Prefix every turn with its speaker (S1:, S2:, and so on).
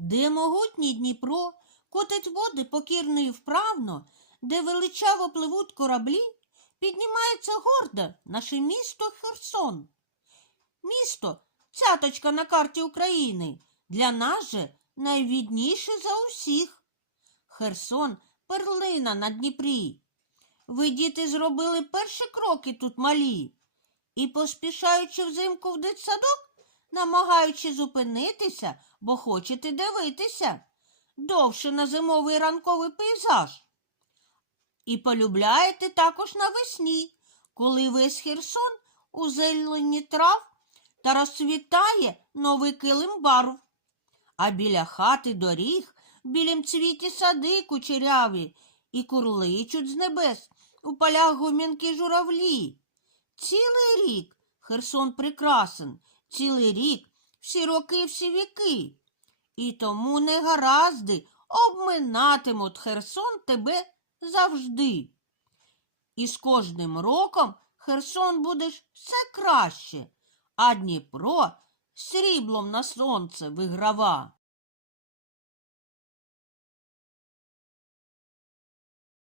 S1: де могутній Дніпро котить води покірно і вправно, де величаво пливуть кораблі, піднімається гордо наше місто Херсон. Місто цяточка на карті України, для нас же найвідніше за усіх. Херсон перлина на Дніпрі. Ви, діти, зробили перші кроки тут малі, і, поспішаючи взимку в дитсадок, намагаючи зупинитися, бо хочете дивитися довше на зимовий ранковий пейзаж. І полюбляєте також навесні, коли весь Херсон у зелені трав та розцвітає новий килим барв. А біля хати доріг, білім цвіті сади кучеряві, і курличуть з небес у полях гумінки журавлі. Цілий рік Херсон прекрасен, цілий рік всі роки, всі віки. І тому негаразди обминатимуть Херсон тебе завжди. І з кожним роком Херсон будеш все краще, а Дніпро сріблом на сонце виграва.